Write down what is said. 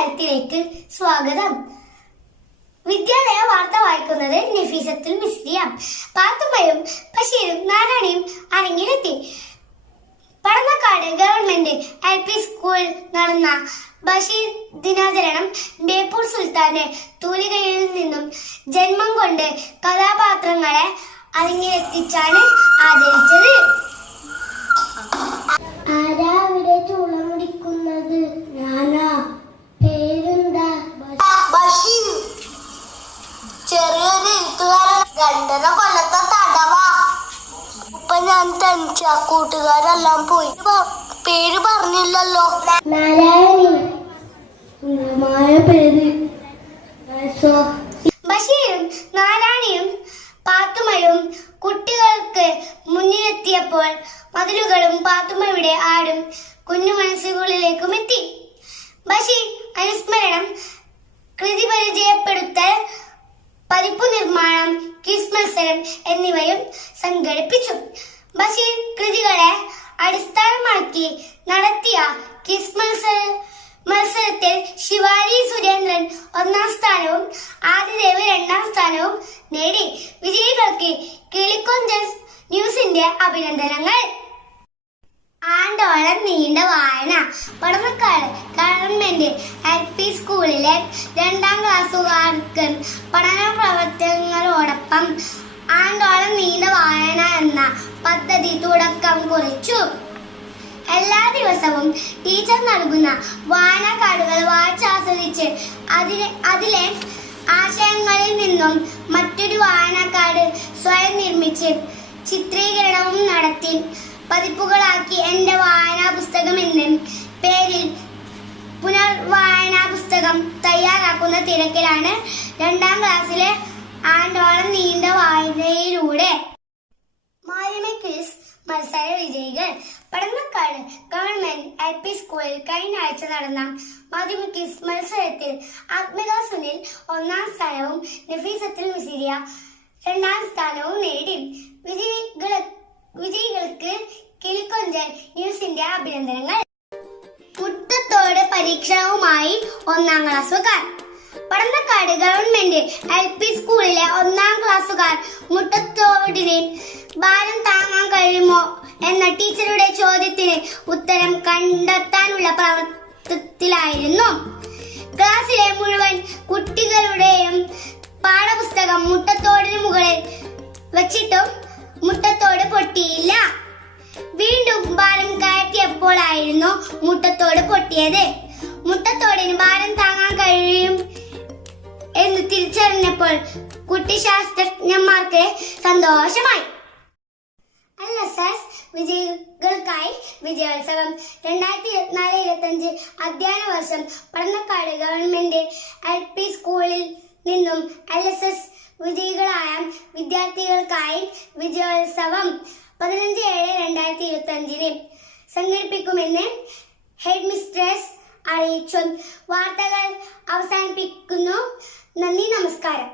നേരത്തിലേക്ക് സ്വാഗതം. വിദ്യാലയ വാർത്ത വായിക്കുന്നത് നഫീസത്തുൽ മിസ്രിയ. പാത്തുമ്മയും ബഷീറും നാരായണിയും അരങ്ങിലെത്തി. പടന്നക്കാട് ഗവൺമെന്റ് LP സ്കൂളിൽ നടന്ന ബഷീർ ദിനാചരണം ബേപ്പൂർ സുൽത്താന്റെ തൂലികയിൽ നിന്നും ജന്മം കൊണ്ട് കഥാപാത്രങ്ങളെ അരങ്ങിലെത്തിച്ചാണ് ആചരിച്ചത്. ആരാ അവിടെ ചൂളമുടിക്കുന്നത്? ഞാനാ. പേരെന്താ? ബഷീർ. ചെറിയൊരു എഴുത്തുകാരൻ. 2.5 കൊല്ലത്തെ തടവാ. ഇപ്പൊ ഞാൻ തനിച്ച, കൂട്ടുകാരെല്ലാം പോയി. പേര് പറഞ്ഞില്ലല്ലോ. നാരായണി. പേര്. ബഷീറും നാരായണിയും പാത്തുമ്മയും കുട്ടികൾക്ക് മുന്നിലെത്തിയപ്പോൾ മതിലുകളും പാത്തുമ്മയുടെ ആടും കുഞ്ഞു മനസ്സുകളിലേക്കും എത്തി. ബഷീർ അനുസ്മരണം, കൃതി പരിചയപ്പെടുത്തൽ, പതിപ്പു നിർമ്മാണം, ക്വിസ് മത്സരം എന്നിവയും സംഘടിപ്പിച്ചു. ബഷീർ കൃതികളെ അടിസ്ഥാനമാക്കി നടത്തിയ ക്വിസ് മത്സരത്തിൽ ശിവാരി സുരേന്ദ്രൻ 1ാം സ്ഥാനവും ആദിദേവ് 2ാം സ്ഥാനവും നേടി. വിജയികൾക്ക് കിളിക്കൊഞ്ചൽ ന്യൂസിന്റെ അഭിനന്ദനങ്ങൾ. ആണ്ടോളം നീണ്ട വായന. പടന്നക്കാട് ഗവൺമെന്റ് LP സ്കൂളിലെ 2ാം ക്ലാസ്സുകാർക്ക് പഠന പ്രവർത്തനങ്ങളോടൊപ്പം ആണ്ടോളം നീണ്ട വായന എന്ന പദ്ധതി തുടക്കം കുറിച്ചു. എല്ലാ ദിവസവും ടീച്ചർ നൽകുന്ന വായനാ കാർഡുകൾ വായിച്ചാസ്വദിച്ച് അതിലെ ആശയങ്ങളിൽ നിന്നും മറ്റൊരു വായനാ കാർഡ് സ്വയം നിർമ്മിച്ച് ചിത്രീകരണവും നടത്തി പതിപ്പുകളാക്കി എന്റെ വായനാ പുസ്തകം എന്ന പേരിൽ പുനർവായനാ പുസ്തകം തയ്യാറാക്കുന്ന തിരക്കിലാണ് 2ാം ക്ലാസ്സിലെ ആണ്ടോളം നീണ്ട വായനയിലൂടെ. മാലിന്യ ക്വിസ് മത്സര വിജയികൾ. പടന്നക്കാട് ഗവൺമെന്റ് LP സ്കൂളിൽ കഴിഞ്ഞ ആഴ്ച നടന്ന മാധ്യമ ക്വിസ് മത്സരത്തിൽ ആത്മിക സുനിൽ 1ാം സ്ഥാനവും നഫീസത്തുൽ മിസ്രിയ 2ാം സ്ഥാനവും നേടി. വിജയികൾക്ക് കിളിക്കൊഞ്ചൽ ന്യൂസിന്റെ അഭിനന്ദനങ്ങൾ. മുട്ടത്തോട് പരീക്ഷണവുമായി 1ാം ക്ലാസ്സുകാർ. പടന്നക്കാട് ഗവൺമെന്റ് LP സ്കൂളിലെ 1ാം ക്ലാസ്സുകാർ മുട്ടത്തോടിന് ഭാരം താങ്ങാൻ കഴിയുമോ എന്ന ടീച്ചറുടെ ചോദ്യത്തിന് ഉത്തരം കണ്ടെത്താനുള്ള പ്രവർത്തനത്തിലായിരുന്നു. ക്ലാസ്സിലെ മുഴുവൻ കുട്ടികളുടെയും പാഠപുസ്തകം മുട്ടത്തോടിന് മുകളിൽ വച്ചിട്ടും മുട്ടത്തോട് പൊട്ടിയില്ല. വീണ്ടും ഭാരം കയറ്റിയപ്പോഴായിരുന്നു മുട്ടത്തോട് പൊട്ടിയത്. മുട്ടത്തോടിന് ഭാരം താങ്ങാൻ കഴിയും എന്ന് തിരിച്ചറിഞ്ഞപ്പോൾ കുട്ടി ശാസ്ത്രജ്ഞന്മാർക്ക് സന്തോഷമായി. LSS വിജയികൾക്കായി വിജയോത്സവം. 2024-25 അധ്യയന വർഷം പടന്നക്കാട് ഗവൺമെന്റ് LP സ്കൂളിൽ നിന്നും LSS വിജയികളായ വിദ്യാർത്ഥികൾക്കായി വിജയോത്സവം 15/7/2025 സംഘടിപ്പിക്കുമെന്ന് ഹെഡ് മിസ്ട്രസ് അറിയിച്ചു. വാർത്തകൾ അവസാനിപ്പിക്കുന്നു. നന്ദി, നമസ്കാരം.